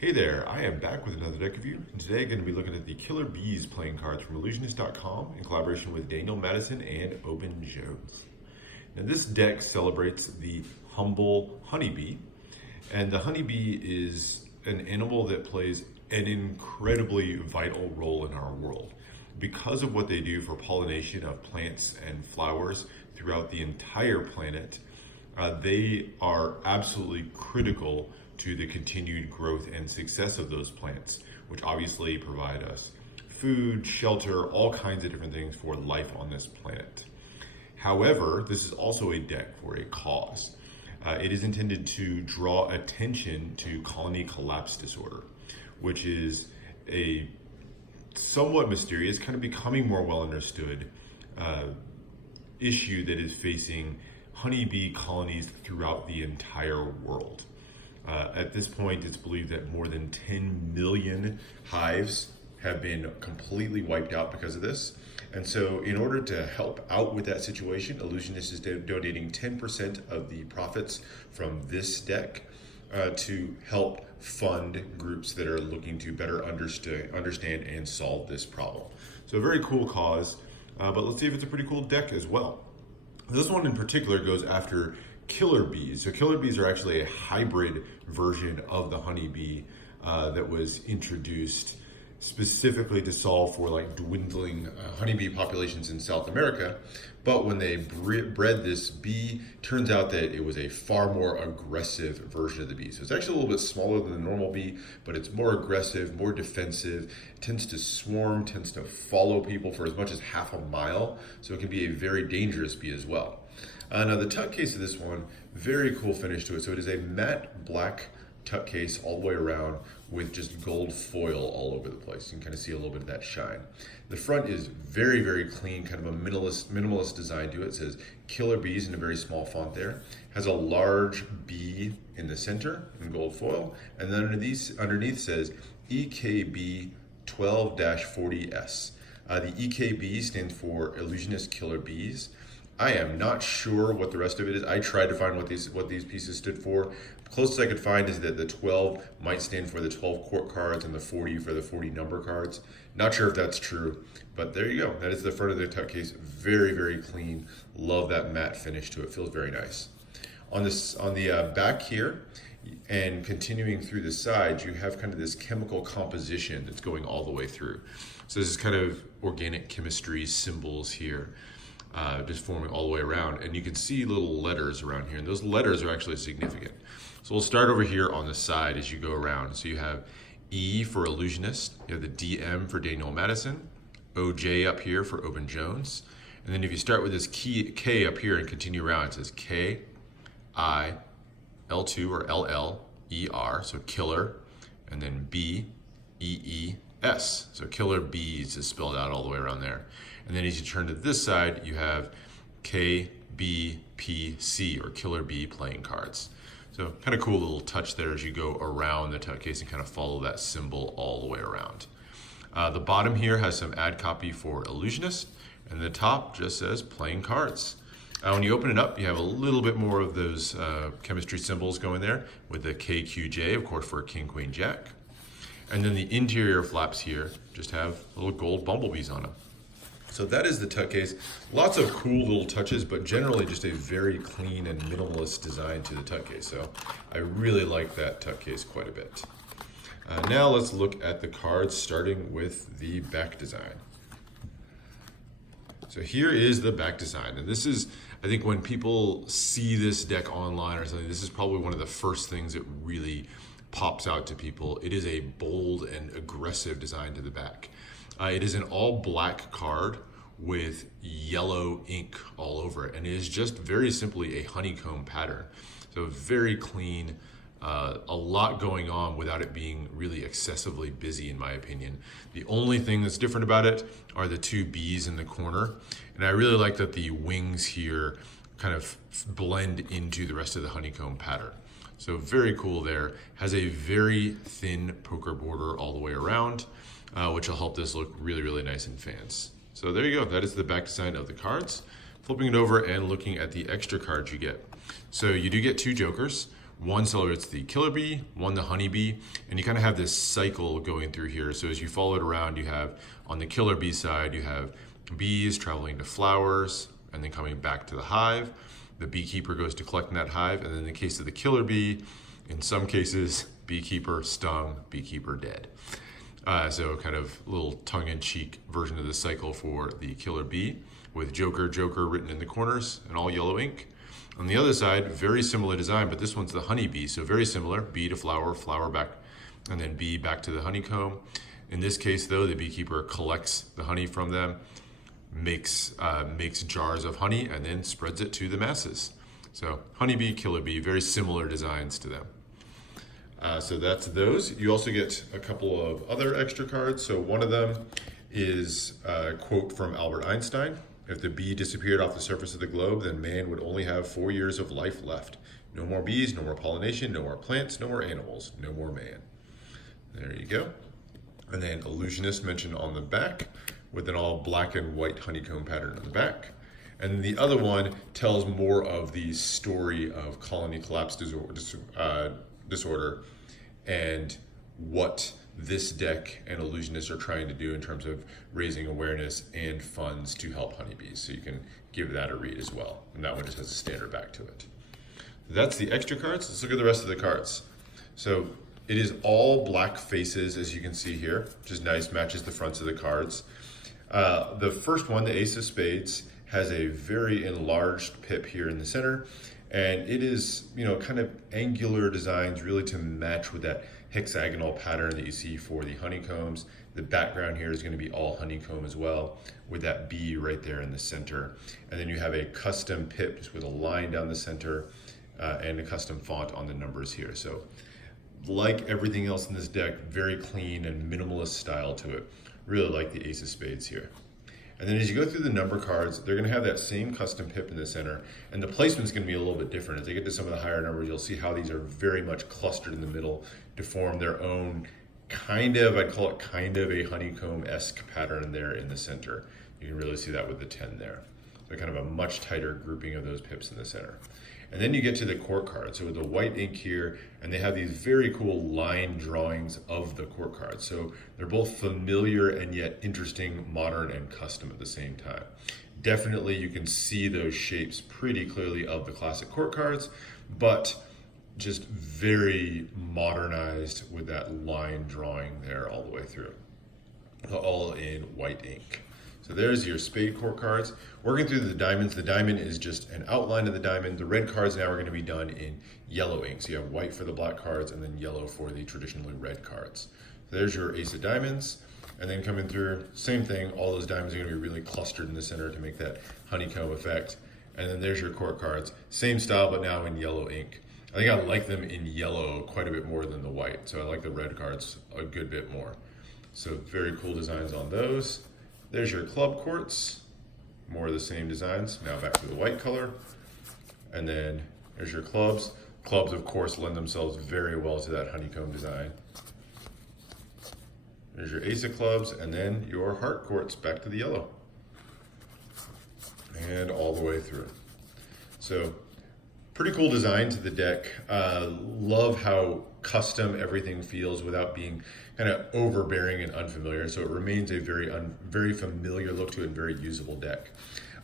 Hey there, I am back with another deck review, and today I'm going to be looking at the Killer Bees playing cards from Ellusionist.com in collaboration with Madison and Oban Jones. Now this deck celebrates the humble honeybee, and the honeybee is an animal that plays an incredibly vital role in our world. Because of what they do for pollination of plants and flowers throughout the entire planet, they are absolutely critical to the continued growth and success of those plants, which obviously provide us food, shelter, all kinds of different things for life on this planet. However, this is also a deck for a cause. It is intended to draw attention to colony collapse disorder, which is a somewhat mysterious, kind of becoming more well understood issue that is facing honeybee colonies throughout the entire world. At this point, it's believed that more than 10 million hives have been completely wiped out because of this. And so in order to help out with that situation, Ellusionist is donating 10% of the profits from this deck to help fund groups that are looking to better understand and solve this problem. So a very cool cause, but let's see if it's a pretty cool deck as well. This one in particular goes after killer bees. So killer bees are actually a hybrid version of the honeybee that was introduced specifically to solve for like dwindling honeybee populations in South America. But when they bred this bee, turns out that it was a far more aggressive version of the bee. So it's actually a little bit smaller than the normal bee, but it's more aggressive, more defensive, tends to swarm, tends to follow people for as much as half a mile. So it can be a very dangerous bee as well. Now the tuck case of this one, very cool finish to it. So it is a matte black tuck case all the way around with just gold foil all over the place. You can kind of see a little bit of that shine. The front is very, very clean, kind of a minimalist design to it. It says Killer Bees in a very small font there. Has a large bee in the center in gold foil. And then underneath says EKB 12-40S. The EKB stands for Ellusionist Killer Bees. I am not sure what the rest of it is. I tried to find what these pieces stood for. The closest I could find is that the 12 might stand for the 12 court cards and the 40 for the 40 number cards. Not sure if that's true, but there you go. That is the front of the tuck case. Very, very clean. Love that matte finish to it. Feels very nice. On the back here, and continuing through the sides, you have kind of this chemical composition that's going all the way through. So this is kind of organic chemistry symbols here. Just forming all the way around, and you can see little letters around here, and those letters are actually significant. So we'll start over here on the side as you go around. So you have E for Ellusionist, you have the DM for Daniel Madison, OJ up here for Oban Jones, and then if you start with this K up here and continue around, it says K, I, L2 or LL, ER, so killer, and then B, EES, so Killer Bees is spelled out all the way around there. And then as you turn to this side, you have KBPC, or Killer Bee playing cards. So kind of cool little touch there as you go around the tuck case and kind of follow that symbol all the way around. The bottom here has some ad copy for Ellusionist, and the top just says playing cards. When you open it up, you have a little bit more of those chemistry symbols going there with the KQJ, of course, for King, Queen, Jack. And then the interior flaps here just have little gold bumblebees on them. So that is the tuck case. Lots of cool little touches, but generally just a very clean and minimalist design to the tuck case. So I really like that tuck case quite a bit. Now let's look at the cards, starting with the back design. So here is the back design. And this is, I think when people see this deck online or something, this is probably one of the first things that really pops out to people. It is a bold and aggressive design to the back. It is an all black card with yellow ink all over it, and it is just very simply a honeycomb pattern. So very clean, a lot going on without it being really excessively busy in my opinion. The only thing that's different about it are the two bees in the corner, and I really like that the wings here kind of blend into the rest of the honeycomb pattern. So very cool there. Has a very thin poker border all the way around, which will help this look really, really nice in fans. So there you go. That is the back design of the cards. Flipping it over and looking at the extra cards you get. So you do get two jokers. One celebrates the killer bee, one the honeybee, and you kind of have this cycle going through here. So as you follow it around, you have on the killer bee side, you have bees traveling to flowers and then coming back to the hive. The beekeeper goes to collect in that hive, and then in the case of the killer bee, in some cases, beekeeper stung, beekeeper dead. So kind of a little tongue-in-cheek version of the cycle for the killer bee, with Joker, Joker written in the corners in all yellow ink. On the other side, very similar design, but this one's the honeybee, so very similar, bee to flower, flower back, and then bee back to the honeycomb. In this case, though, the beekeeper collects the honey from them, makes jars of honey, and then spreads it to the masses. So honeybee, killer bee, very similar designs to them. So that's those. You also get a couple of other extra cards. So one of them is a quote from Albert Einstein. If the bee disappeared off the surface of the globe, then man would only have 4 years of life left. No more bees, no more pollination, no more plants, no more animals, no more man. There you go. And then Ellusionist mentioned on the back with an all black and white honeycomb pattern on the back. And the other one tells more of the story of colony collapse disorder and what this deck and Ellusionist are trying to do in terms of raising awareness and funds to help honeybees. So you can give that a read as well. And that one just has a standard back to it. That's the extra cards. Let's look at the rest of the cards. So it is all black faces, as you can see here, which is nice, matches the fronts of the cards. The first one, the Ace of Spades, has a very enlarged pip here in the center. And it is, kind of angular designs really to match with that hexagonal pattern that you see for the honeycombs. The background here is going to be all honeycomb as well, with that bee right there in the center. And then you have a custom pip just with a line down the center and a custom font on the numbers here. So like everything else in this deck, very clean and minimalist style to it. Really like the Ace of Spades here. And then as you go through the number cards, they're going to have that same custom pip in the center, and the placement's going to be a little bit different. As they get to some of the higher numbers, you'll see how these are very much clustered in the middle to form their own I'd call it kind of a honeycomb-esque pattern there in the center. You can really see that with the 10 there. So kind of a much tighter grouping of those pips in the center. And then you get to the court card. So with the white ink here, and they have these very cool line drawings of the court cards. So they're both familiar and yet interesting, modern, and custom at the same time. Definitely you can see those shapes pretty clearly of the classic court cards, but just very modernized with that line drawing there all the way through, all in white ink. So there's your spade court cards. Working through the diamonds, the diamond is just an outline of the diamond. The red cards now are going to be done in yellow ink. So you have white for the black cards and then yellow for the traditionally red cards. So there's your ace of diamonds. And then coming through, same thing, all those diamonds are going to be really clustered in the center to make that honeycomb effect. And then there's your court cards. Same style, but now in yellow ink. I think I like them in yellow quite a bit more than the white. So I like the red cards a good bit more. So very cool designs on those. There's your club courts, more of the same designs. Now back to the white color. And then there's your clubs. Clubs, of course, lend themselves very well to that honeycomb design. There's your ace of clubs, and then your heart courts back to the yellow. And all the way through. So pretty cool design to the deck. Love how custom everything feels without being kind of overbearing and unfamiliar. So it remains a very familiar look to it and very usable deck.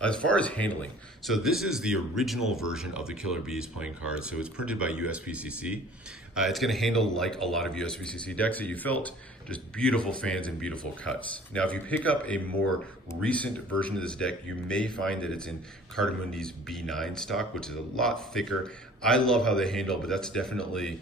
As far as handling, so this is the original version of the Killer Bees playing card. So it's printed by USPCC. It's going to handle like a lot of USPCC decks that you felt, just beautiful fans and beautiful cuts. Now, if you pick up a more recent version of this deck, you may find that it's in Cardamundi's B9 stock, which is a lot thicker. I love how they handle, but that's definitely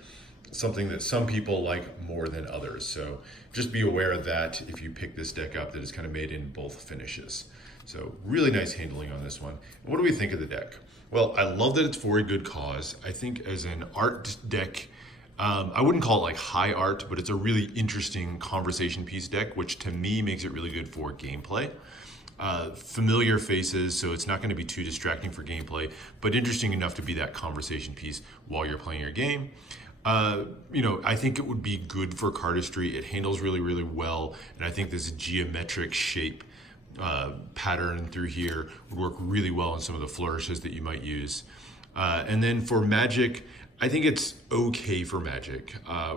something that some people like more than others. So just be aware of that if you pick this deck up, that it's kind of made in both finishes. So really nice handling on this one. What do we think of the deck? Well, I love that it's for a good cause. I think as an art deck, I wouldn't call it like high art, but it's a really interesting conversation piece deck, which to me makes it really good for gameplay. Familiar faces, so it's not going to be too distracting for gameplay, but interesting enough to be that conversation piece while you're playing your game. I think it would be good for cardistry. It handles really, really well, and I think this geometric shape pattern through here would work really well in some of the flourishes that you might use. And then for Magic, I think it's okay for Magic.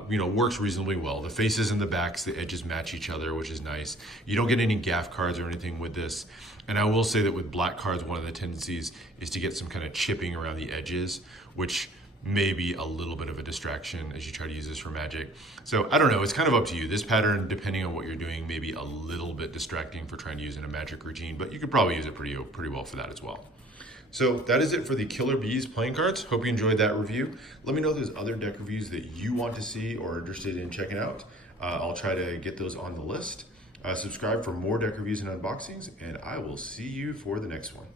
Works reasonably well. The faces and the backs, the edges match each other, which is nice. You don't get any gaff cards or anything with this. And I will say that with black cards, one of the tendencies is to get some kind of chipping around the edges, which may be a little bit of a distraction as you try to use this for Magic. So I don't know, it's kind of up to you. This pattern, depending on what you're doing, may be a little bit distracting for trying to use in a Magic routine, but you could probably use it pretty well for that as well. So that is it for the Killer Bees playing cards. Hope you enjoyed that review. Let me know if there's other deck reviews that you want to see or are interested in checking out. I'll try to get those on the list. Subscribe for more deck reviews and unboxings, and I will see you for the next one.